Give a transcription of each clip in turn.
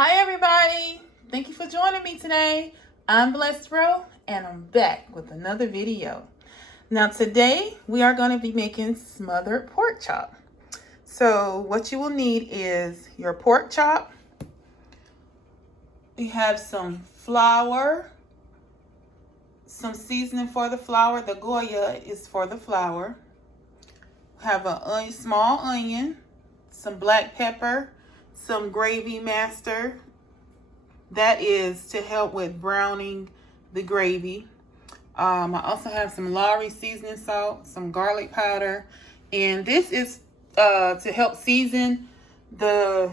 Hi everybody, thank you for joining me today. I'm Blessed Bro and I'm back with another video. Now today we are going to be making smothered pork chop. So what you will need is your pork chop. You have some flour, some seasoning for the flour. The Goya is for the flour. Have a small onion, some black pepper, some gravy master. That is to help with browning the gravy. I also have some Lawry seasoning salt, some garlic powder, and this is to help season the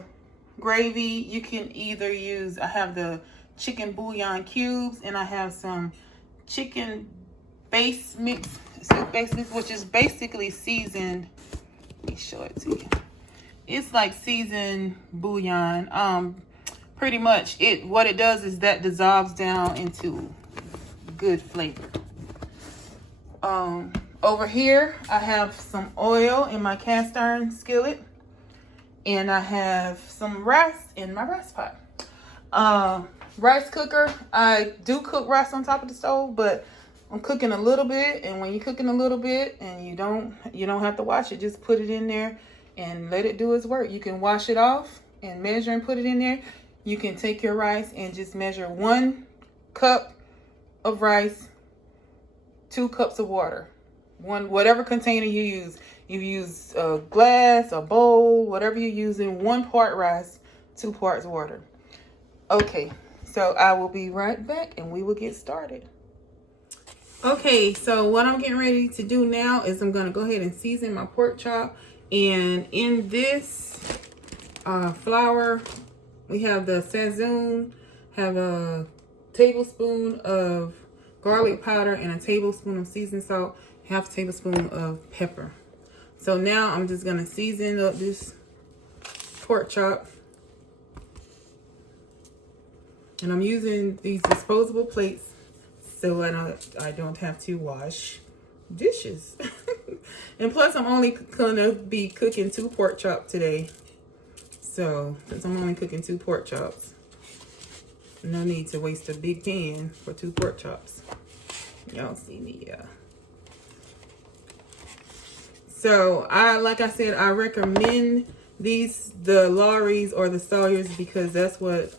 gravy. You can either use, I have the chicken bouillon cubes, and I have some chicken base mix, which is basically seasoned. Let me show it to you. It's like seasoned bouillon. Pretty much what it does is that dissolves down into good flavor. Over here I have some oil in my cast iron skillet, and I have some rice in my rice pot. Rice cooker. I do cook rice on top of the stove, but I'm cooking a little bit, and when you're cooking a little bit and you don't have to wash it, just put it in there and let it do its work. You can wash it off and measure and put it in there. You can take your rice and just measure 1 cup of rice, 2 cups of water. Whatever container you use. You use a glass, a bowl, whatever you're using. 1 part rice, 2 parts water. Okay, so I will be right back and we will get started. Okay, so what I'm getting ready to do now is I'm going to go ahead and season my pork chop. And in this flour, we have the Sazon, have a tablespoon of garlic powder and a tablespoon of seasoned salt, half a tablespoon of pepper. So now I'm just going to season up this pork chop. And I'm using these disposable plates so I don't have to wash dishes. And plus I'm only gonna be cooking 2 pork chops today. So since I'm only cooking 2 pork chops, no need to waste a big pan for 2 pork chops. Y'all see me, yeah. So like I said, I recommend the Lawry's or the Sawyer's because that's what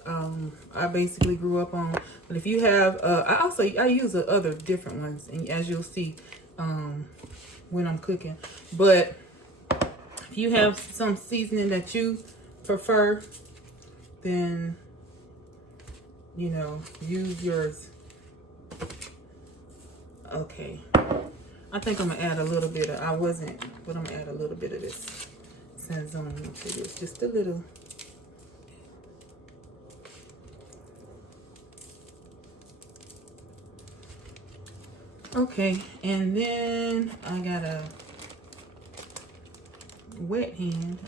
I basically grew up on. But if you have, I use other different ones, and as you'll see when I'm cooking. But if you have some seasoning that you prefer, then use yours. Okay, I think I'm gonna add a little bit of, but I'm gonna add a little bit of this Sazon to this, just a little. Okay, and then I got a wet hand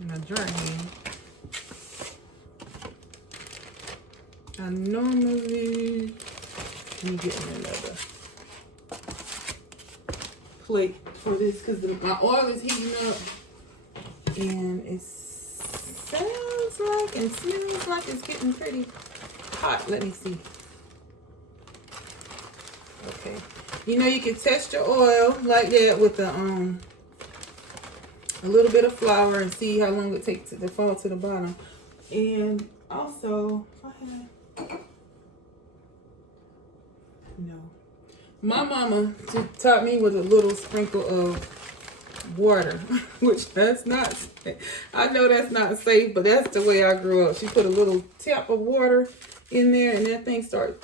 and a dry hand. I normally, let me get another plate for this because my oil is heating up, and it sounds like and smells like it's getting pretty hot. Let me see. Okay, you can test your oil like that with a little bit of flour and see how long it takes to fall to the bottom. And also, my mama taught me with a little sprinkle of water, which that's not, I know that's not safe, but that's the way I grew up. She put a little tap of water in there and that thing started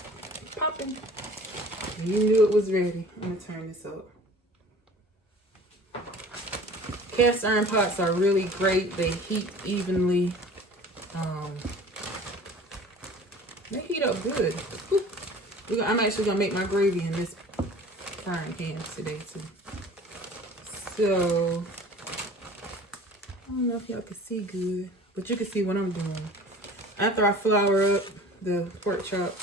popping. You knew it was ready. I'm gonna turn this up. Cast iron pots are really great. They heat evenly. They heat up good. I'm actually gonna make my gravy in this frying pan today too. So I don't know if y'all can see good, but you can see what I'm doing. After I flour up the pork chop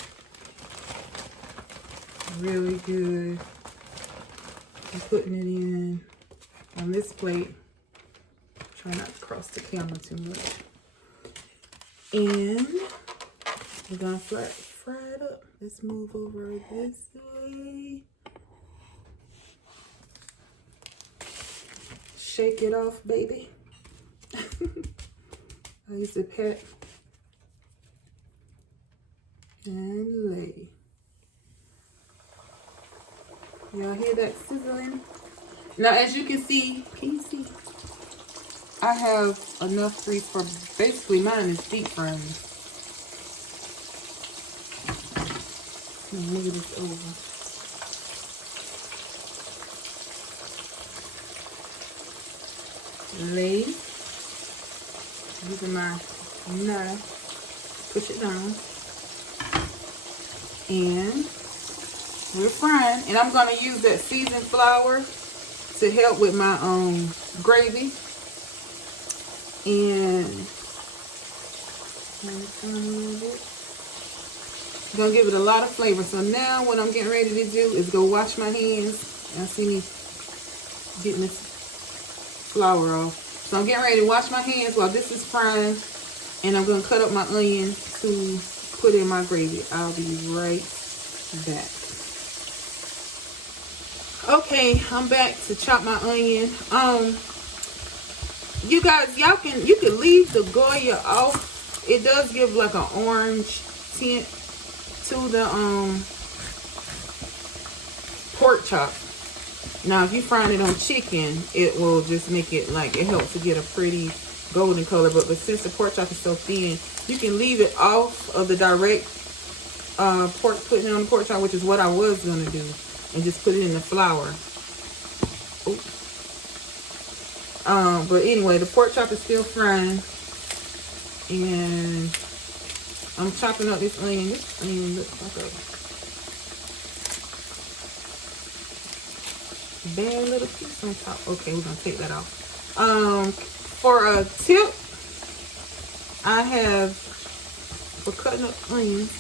really good, I'm putting it in on this plate. Try not to cross the camera too much. And we're gonna fry it up. Let's move over this way. Shake it off, baby. I use to pat and lay. Y'all hear that sizzling? Now, as you can see, I have enough grease for basically mine is deep frying. Move this over. Lay. Using my knife, push it down. And we're frying. And I'm going to use that seasoned flour to help with my gravy. And I'm gonna give it a lot of flavor. So now what I'm getting ready to do is go wash my hands. Y'all see me getting this flour off. So I'm getting ready to wash my hands while this is frying, and I'm gonna cut up my onion to put in my gravy. I'll be right back. Okay, I'm back to chop my onion. You guys, you can leave the Goya off. It does give like an orange tint to the pork chop. Now, if you fry it on chicken, it will just make it like, it helps to get a pretty golden color. But since the pork chop is so thin, you can leave it off of the direct putting it on the pork chop, which is what I was gonna do, and just put it in the flour. Oops. But anyway, the pork chop is still frying, and I'm chopping up this onion. This onion looks like a bad little piece on top. Okay, we're gonna take that off. For a tip, I have, for cutting up onions,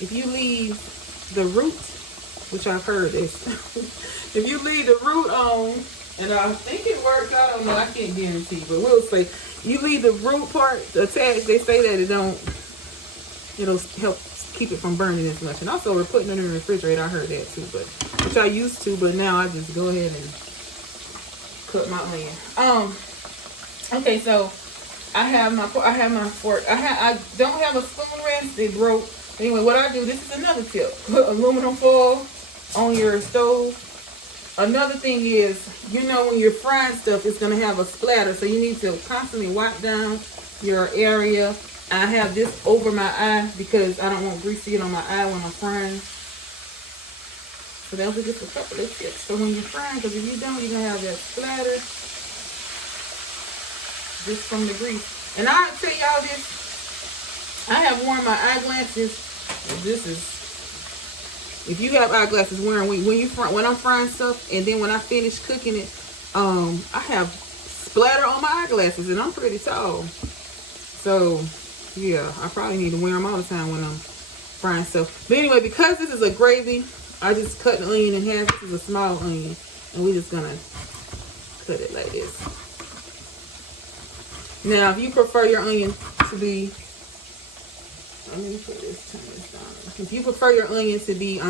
if you leave the root, which I've heard is, if you leave the root on, and I think it works, I don't know, I can't guarantee, but we'll say, you leave the root part attached, they say that it'll help keep it from burning as much. And also, we're putting it in the refrigerator, I heard that too, but, which I used to, but now I just go ahead and cook my onion. Okay, so I have my fork. I don't have a spoon rest, it broke. Anyway, what I do, this is another tip. Put aluminum foil on your stove. Another thing is, you know, when you're frying stuff, it's going to have a splatter. So you need to constantly wipe down your area. I have this over my eye because I don't want grease to get on my eye when I'm frying. So that was just a couple of tips for when you're frying, because if you don't, you're going to have that splatter just from the grease. And I'll tell y'all this, I have worn my eyeglasses. This is, if you have eyeglasses wearing, when I'm frying stuff, and then when I finish cooking it, I have splatter on my eyeglasses, and I'm pretty tall. So yeah, I probably need to wear them all the time when I'm frying stuff. But anyway, because this is a gravy, I just cut the onion in half. This is a small onion, and we're just gonna cut it like this. Now, if you prefer your onion to be, let me put this, turn this down. If you prefer your onion to be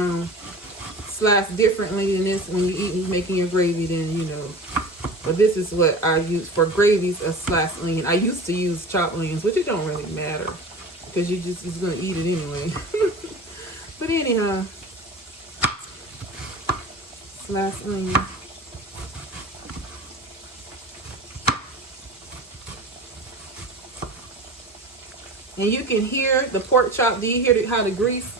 sliced differently than this when you're making your gravy, then you know. But this is what I use for gravies, a sliced onion. I used to use chopped onions, which it don't really matter because you're gonna eat it anyway. But anyhow, sliced onion. And you can hear the pork chop. Do you hear how the grease,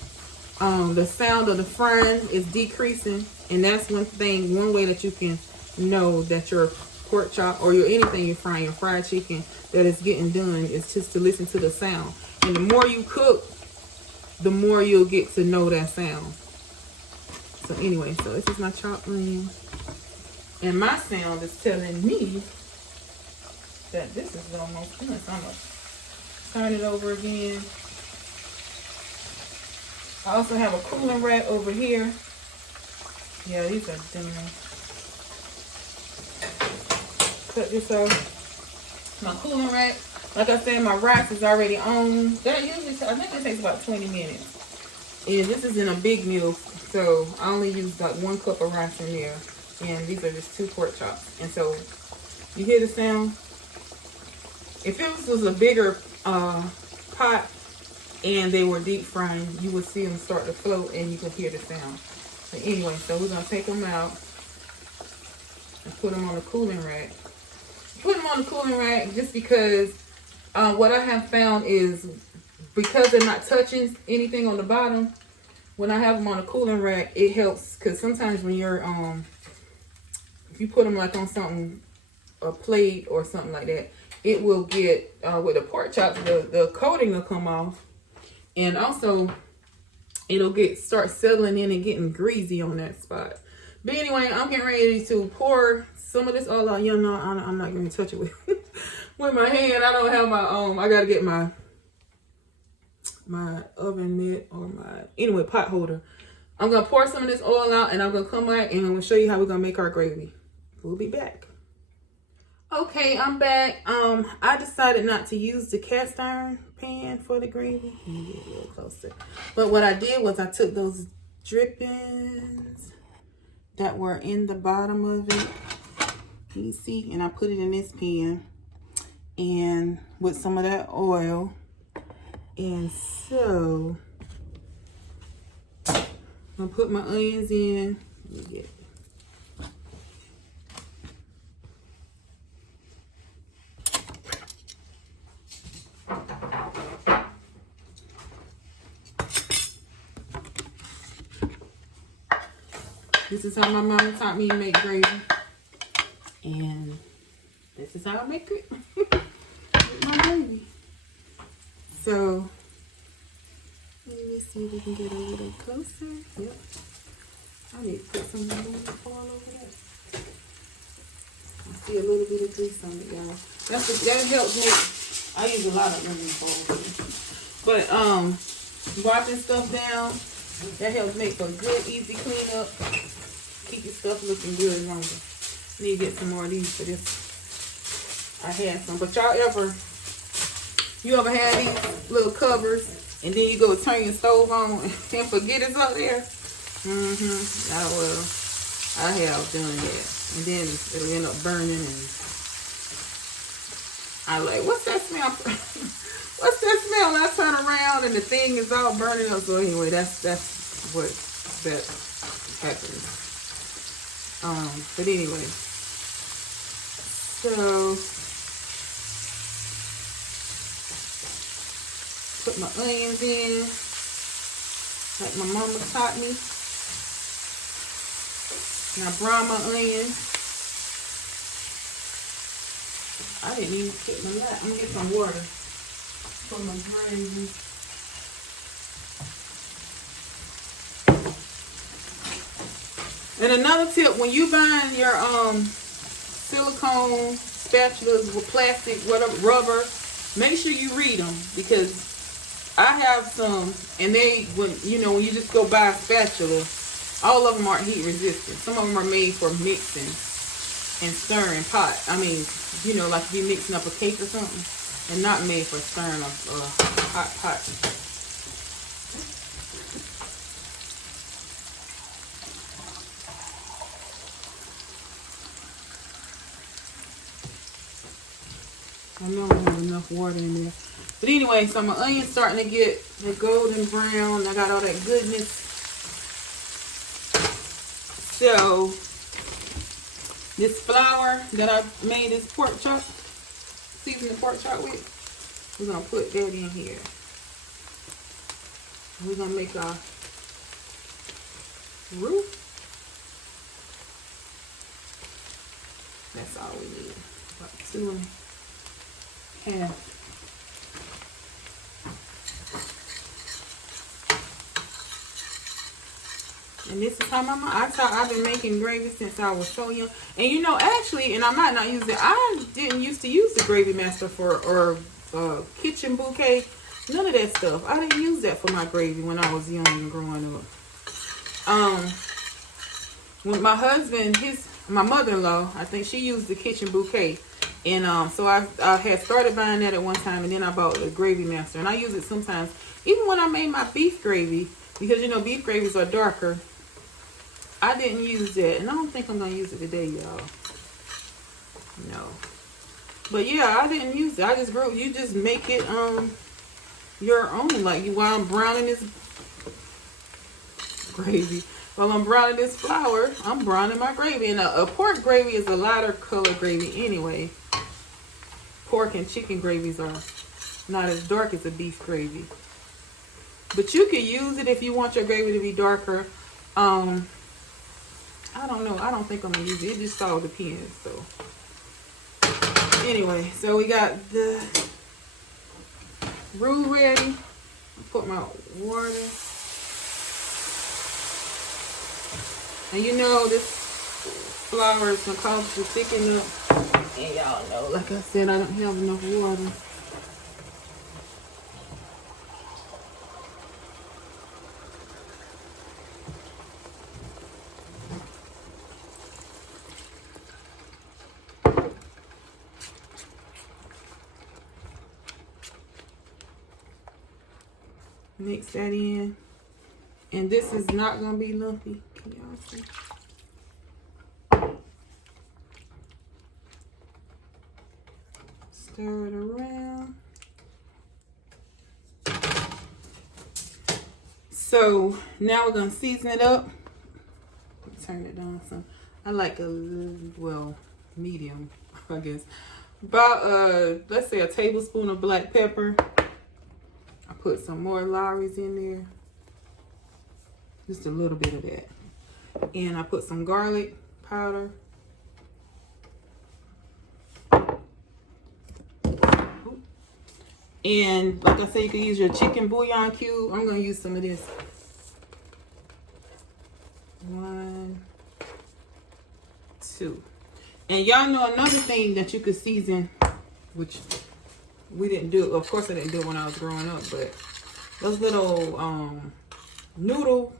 the sound of the frying is decreasing? And that's one way that you can know that your pork chop or anything you're frying, your fried chicken, that is getting done, is just to listen to the sound. And the more you cook, the more you'll get to know that sound. So anyway, so this is my chopped onion. And my sound is telling me that this is almost done. So I'm going to turn it over again. I also have a cooling rack over here. Yeah, these are done. Cut this off. My cooling rack. Like I said, my rice is already on. That usually, I think it takes about 20 minutes. And this is in a big meal, so I only use like 1 cup of rice in there. And these are just 2 pork chops. And so, you hear the sound? If it was a bigger pot and they were deep frying, you would see them start to float and you could hear the sound. But anyway, so we're going to take them out and put them on the cooling rack. Put them on the cooling rack just because what I have found is because they're not touching anything on the bottom, when I have them on a cooling rack, it helps because sometimes when you're if you put them like on something, a plate or something like that, it will get with the pork chops, the coating will come off, and also it'll start settling in and getting greasy on that spot. But anyway, I'm getting ready to pour some of this all out. You know, I'm not going to touch it with with my hand. I don't have my I got to get my oven mitt or my pot holder. I'm going to pour some of this oil out and I'm going to come back and I'm going to show you how we're going to make our gravy. We'll be back. Okay, I'm back. I decided not to use the cast iron pan for the gravy. Let me get a little closer. But what I did was I took those drippings that were in the bottom of it. Can you see? And I put it in this pan. And with some of that oil. And so, I'm going to put my onions in. Let me get it. This is how my mama taught me to make gravy. And this is how I make it with my gravy. So, let me see if we can get a little closer. Yep. I need to put some aluminum foil over that. I see a little bit of grease on it, y'all. That helps me. I use a lot of aluminum foil. But, wiping stuff down, that helps make for a good, easy cleanup. Keep your stuff looking good longer. Need to get some more of these for this. I had some. But you ever had these little covers and then you go turn your stove on and forget it's up there? I have done that. And then it'll end up burning and I like, what's that smell? What's that smell? And I turn around and the thing is all burning up. So anyway, that's what that happens. But anyway, so put my onions in like my mama taught me. And I brown my onions. I didn't even put my lap. I'm gonna get some water for my gravy. And another tip, when you buying your silicone spatulas with plastic, whatever, rubber, make sure you read them, because I have some, and when you just go buy a spatula, all of them aren't heat resistant. Some of them are made for mixing and stirring pot. I mean, like if you're mixing up a cake or something, and not made for stirring a hot pot. I know I have enough water in there. But anyway, so my onion's starting to get the golden brown. I got all that goodness. So, this flour that I made this pork chop, seasoned pork chop with, we're going to put that in here. We're going to make our roux. That's all we need. About 2.5. And this is how I've been making gravy since I was so young. And actually, and I might not use it. I didn't used to use the Gravy Master or kitchen bouquet. None of that stuff. I didn't use that for my gravy when I was young and growing up. When my husband, my mother-in-law, I think she used the kitchen bouquet. And so I had started buying that at one time, and then I bought the Gravy Master, and I use it sometimes, even when I made my beef gravy, because you know beef gravies are darker. I didn't use that, and I don't think I'm gonna use it today, y'all. No, but yeah, I didn't use it. I just grew. You just make it your own, like while I'm browning this gravy. While I'm browning this flour, I'm browning my gravy. And a pork gravy is a lighter color gravy anyway. Pork and chicken gravies are not as dark as a beef gravy. But you can use it if you want your gravy to be darker. I don't know. I don't think I'm going to use it. It just all depends. So, anyway, so we got the roux ready. Put my water. And you know this flour is going to cause you to thicken up. And y'all know, like I said, I don't have enough water. Mix that in. And this is not going to be lumpy. Can y'all see? Stir it around. So now we're going to season it up. Turn it down some. I like a little, well, medium, I guess. About, let's say a tablespoon of black pepper. I put some more Lawry's in there. Just a little bit of that. And I put some garlic powder. And like I said, you can use your chicken bouillon cube. I'm going to use some of this. 1, 2. And y'all know another thing that you could season, which we didn't do. Of course, I didn't do it when I was growing up, but those little noodle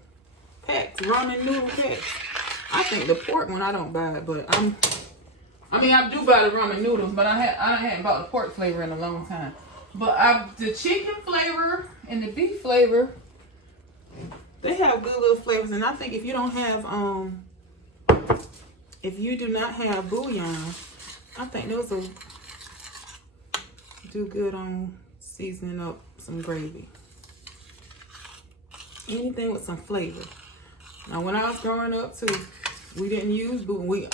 packs, ramen noodle packs. I think the pork one I don't buy it, but I do buy the ramen noodles, but I hadn't bought the pork flavor in a long time. But the chicken flavor and the beef flavor, they have good little flavors. And I think if you don't have if you do not have bouillon, I think those will do good on seasoning up some gravy. Anything with some flavor. Now, when I was growing up too, we didn't use bouillon.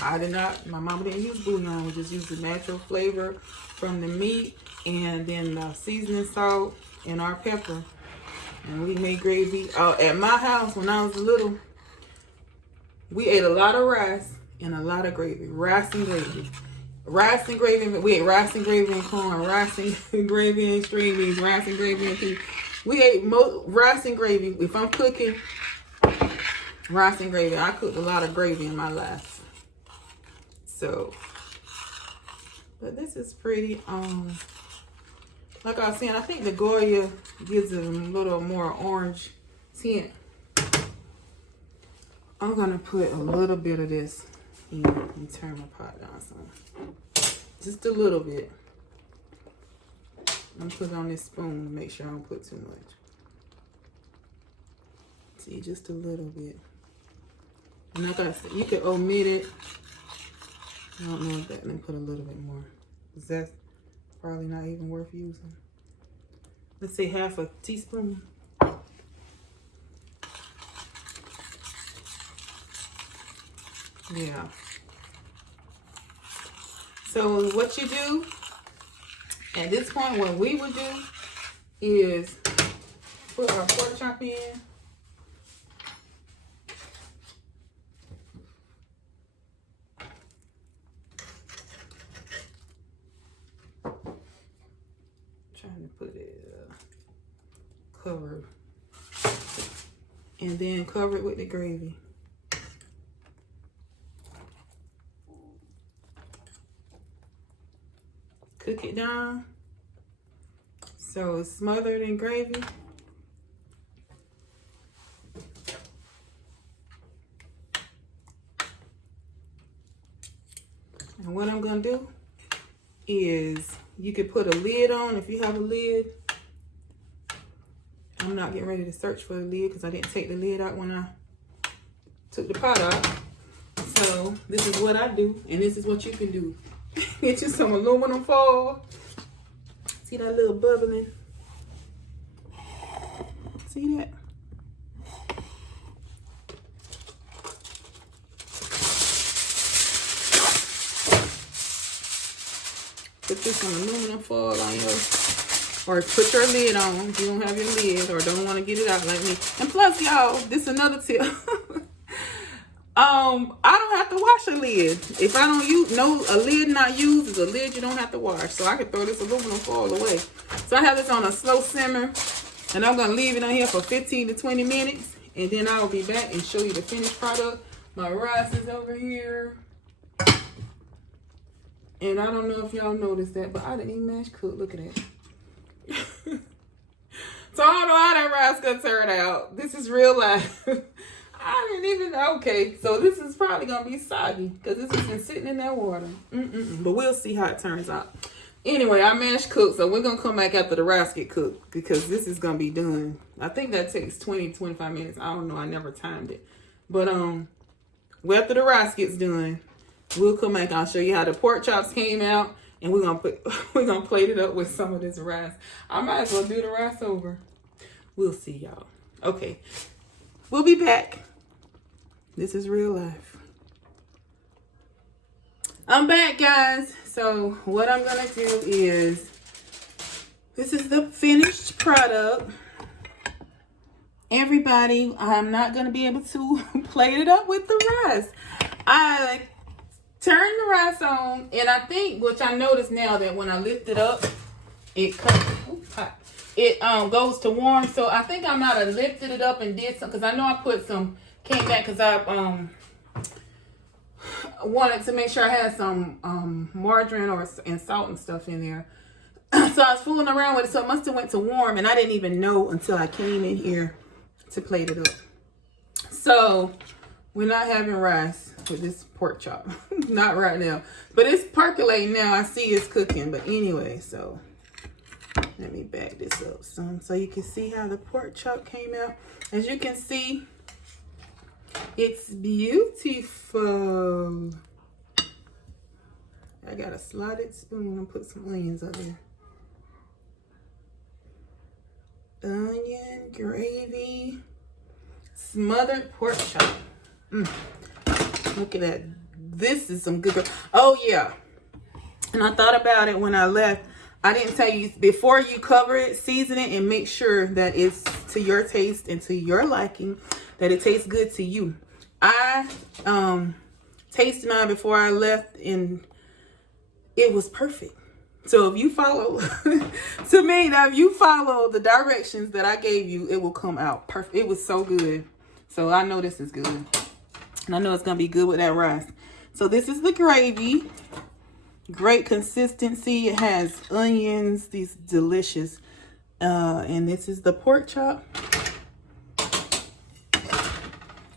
My mama didn't use bouillon. We just used the natural flavor from the meat, and then the seasoning salt and our pepper. And we made gravy. At my house, when I was little, we ate a lot of rice and a lot of gravy. Rice and gravy. Rice and gravy. We ate rice and gravy and corn. Rice and gravy and string beans. Rice and gravy and peas. We ate rice and gravy. If I'm cooking rice and gravy, I cooked a lot of gravy in my life. So, but this is pretty, like I was saying, I think the Goya gives it a little more orange tint. I'm gonna put a little bit of this in and turn my pot down some. Just a little bit. I'm gonna put it on this spoon to make sure I don't put too much. See, just a little bit. And like I said, you could omit it. I don't know if that. Let me put a little bit more. Because that's probably not even worth using. Let's say half a teaspoon. Yeah. So what you do at this point, what we would do is put our pork chop in. Trying to put it covered, and then cover it with the gravy. Cook it down so it's smothered in gravy. And what I'm gonna do is you could put a lid on if you have a lid. I'm not getting ready to search for a lid because I didn't take the lid out when I took the pot out. So this is what I do, and this is what you can do. Get you some aluminum foil. See that little bubbling? See that? Put you some aluminum foil on your, or put your lid on if you don't have your lid or don't want to get it out like me. And plus, y'all, this is another tip. I don't have to wash a lid. If I don't use, a lid not used is a lid you don't have to wash. So I can throw this aluminum foil away. So I have this on a slow simmer, and I'm going to leave it on here for 15 to 20 minutes. And then I'll be back and show you the finished product. My rice is over here. And I don't know if y'all noticed that, but I didn't even mash cook. Look at that. So I don't know how that rice gonna turn out. This is real life. I didn't even know. Okay, so this is probably gonna be soggy because this has been sitting in that water. But we'll see how it turns out. Anyway, I mashed cooked, so we're gonna come back after the rice get cooked because this is gonna be done. I think that takes 20 to 25 minutes. I don't know. I never timed it. But after the rice gets done, we'll come back. I'll show you how the pork chops came out, and we're gonna plate it up with some of this rice. I might as well do the rice over. We'll see, y'all. Okay, we'll be back. This is real life. I'm back, guys. So what I'm gonna do is, this is the finished product. Everybody, I'm not gonna be able to plate it up with the rice. I turn the rice on, and I think, which I noticed now, that when I lift it up, it goes to warm. So I think I might have lifted it up and did some, because I know I put some, came back because I wanted to make sure I had some margarine and salt and stuff in there. So I was fooling around with it, so it must have went to warm, and I didn't even know until I came in here to plate it up. So we're not having rice with this pork chop. Not right now. But it's percolating now. I see it's cooking. But anyway, so let me back this up some so you can see how the pork chop came out. As you can see, it's beautiful. I got a slotted spoon and put some onions on there. Onion, gravy, smothered pork chop. Look at that. This is some good. Oh, yeah. And I thought about it when I left. I didn't tell you, before you cover it, season it and make sure that it's to your taste and to your liking, that it tastes good to you. I tasted mine before I left, and it was perfect. So if you follow, to me, now if you follow the directions that I gave you, it will come out perfect. It was so good. So I know this is good. And I know it's going to be good with that rice. So this is the gravy. Great consistency. It has onions. These delicious. And this is the pork chop.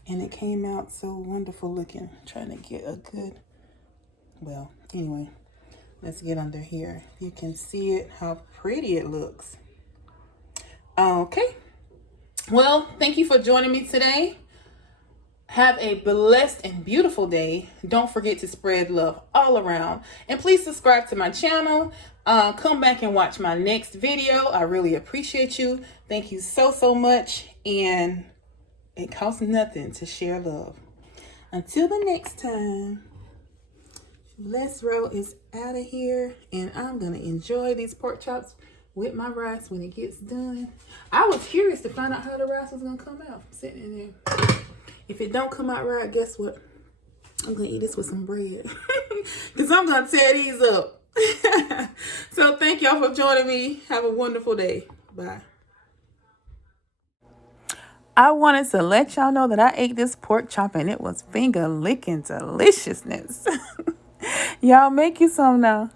And it came out so wonderful looking. I'm trying to get a good, well, anyway. Let's get under here. You can see it, how pretty it looks. Okay. Well, thank you for joining me today. Have a blessed and beautiful day. Don't forget to spread love all around. And please subscribe to my channel. Come back and watch my next video. I really appreciate you. Thank you so, so much. And it costs nothing to share love. Until the next time. Les Row is out of here, and I'm going to enjoy these pork chops with my rice when it gets done. I was curious to find out how the rice was going to come out from sitting in there. If it don't come out right, guess what? I'm going to eat this with some bread because I'm going to tear these up. So thank y'all for joining me. Have a wonderful day. Bye. I wanted to let y'all know that I ate this pork chop, and it was finger licking deliciousness. Y'all make you some now.